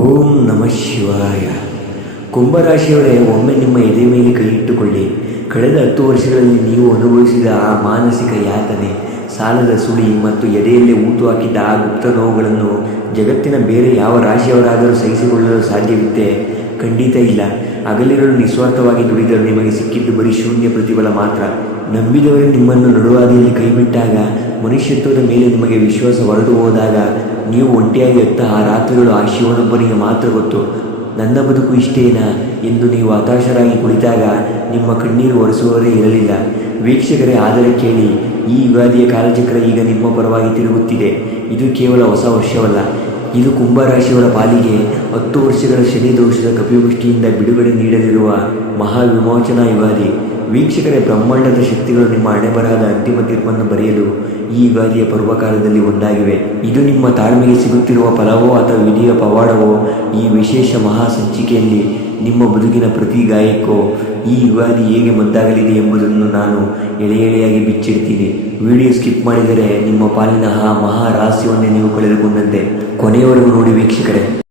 ಓಂ ನಮಃ ಶಿವಾಯ. ಕುಂಭರಾಶಿಯವರೇ, ಒಮ್ಮೆ ನಿಮ್ಮ ಎದೆ ಮೇಲೆ ಕೈ ಇಟ್ಟುಕೊಳ್ಳಿ. ಕಳೆದ 10 ವರ್ಷಗಳಲ್ಲಿ ನೀವು ಅನುಭವಿಸಿದ ಆ ಮಾನಸಿಕ ಯಾತನೆ, ಸಾಲದ ಸುಳಿ ಮತ್ತು ಎದೆಯಲ್ಲೇ ಊತು ಹಾಕಿದ್ದ ಆ ಗುಪ್ತ ನೋವುಗಳನ್ನು ಜಗತ್ತಿನ ಬೇರೆ ಯಾವ ರಾಶಿಯವರಾದರೂ ಸಹಿಸಿಕೊಳ್ಳಲು ಸಾಧ್ಯವಿತ್ತೆ? ಖಂಡಿತ ಇಲ್ಲ. ಹಗಲಿರುಳು ನಿಸ್ವಾರ್ಥವಾಗಿ ದುಡಿದರೂ ನಿಮಗೆ ಸಿಕ್ಕಿದ್ದು ಬರೀ ಶೂನ್ಯ ಪ್ರತಿಫಲ ಮಾತ್ರ. ನಂಬಿದವರೇ ನಿಮ್ಮನ್ನು ನಡುವಾದಿಯಲ್ಲಿ ಕೈಬಿಟ್ಟಾಗ, ಮನುಷ್ಯತ್ವದ ಮೇಲೆ ನಿಮಗೆ ವಿಶ್ವಾಸ ಹೊರಟು ಹೋದಾಗ, ನೀವು ಒಂಟಿಯಾಗಿ ಎತ್ತ ಆ ರಾತ್ರಿಗಳು ಆ ಶಿವನೊಬ್ಬನಿಗೆ ಮಾತ್ರ ಗೊತ್ತು. ನನ್ನ ಬದುಕು ಇಷ್ಟೇನಾ ಎಂದು ನೀವು ಹತಾಶರಾಗಿ ಕುಳಿತಾಗ ನಿಮ್ಮ ಕಣ್ಣೀರು ಒರೆಸುವವರೇ ಇರಲಿಲ್ಲ. ವೀಕ್ಷಕರೇ, ಆದರೆ ಕೇಳಿ, ಈ ಯುಗಾದಿಯ ಕಾಲಚಕ್ರ ಈಗ ನಿಮ್ಮ ಪರವಾಗಿ ತಿರುಗುತ್ತಿದೆ. ಇದು ಕೇವಲ ಹೊಸ ವರ್ಷವಲ್ಲ, ಇದು ಕುಂಭರಾಶಿಯವರ ಪಾಲಿಗೆ 10 ವರ್ಷಗಳ ಶನಿ ದೋಷದ ಕಪಿಮುಷ್ಟಿಯಿಂದ ಬಿಡುಗಡೆ ನೀಡಲಿರುವ ಮಹಾವಿಮೋಚನಾ ಯುಗಾದಿ. ವೀಕ್ಷಕರೇ, ಬ್ರಹ್ಮಾಂಡದ ಶಕ್ತಿಗಳು ನಿಮ್ಮ ಹಣೆಬರಹದ ಅಂತಿಮ ತೀರ್ಪನ್ನು ಬರೆಯಲು ಈ ಯುಗಾದಿಯ ಪರ್ವಕಾಲದಲ್ಲಿ ಒಂದಾಗಿವೆ. ಇದು ನಿಮ್ಮ ತಾಳ್ಮೆಗೆ ಸಿಗುತ್ತಿರುವ ಫಲವೋ ಅಥವಾ ವಿಧಿಯ ಪವಾಡವೋ, ಈ ವಿಶೇಷ ಮಹಾ ಸಂಚಿಕೆಯಲ್ಲಿ ನಿಮ್ಮ ಬದುಕಿನ ಪ್ರತಿ ಗಾಯಕ್ಕೂ ಈ ಯುಗಾದಿ ಹೇಗೆ ಮದ್ದಾಗಲಿದೆ ಎಂಬುದನ್ನು ನಾನು ಎಳೆಯಾಗಿ ಬಿಚ್ಚಿಡ್ತೀನಿ. ವಿಡಿಯೋ ಸ್ಕಿಪ್ ಮಾಡಿದರೆ ನಿಮ್ಮ ಪಾಲಿನ ಆ ಮಹಾ ರಹಸ್ಯವನ್ನೇ ನೀವು ಕಳೆದುಕೊಂಡಂತೆ. ಕೊನೆಯವರೆಗೂ ನೋಡಿ ವೀಕ್ಷಕರೇ.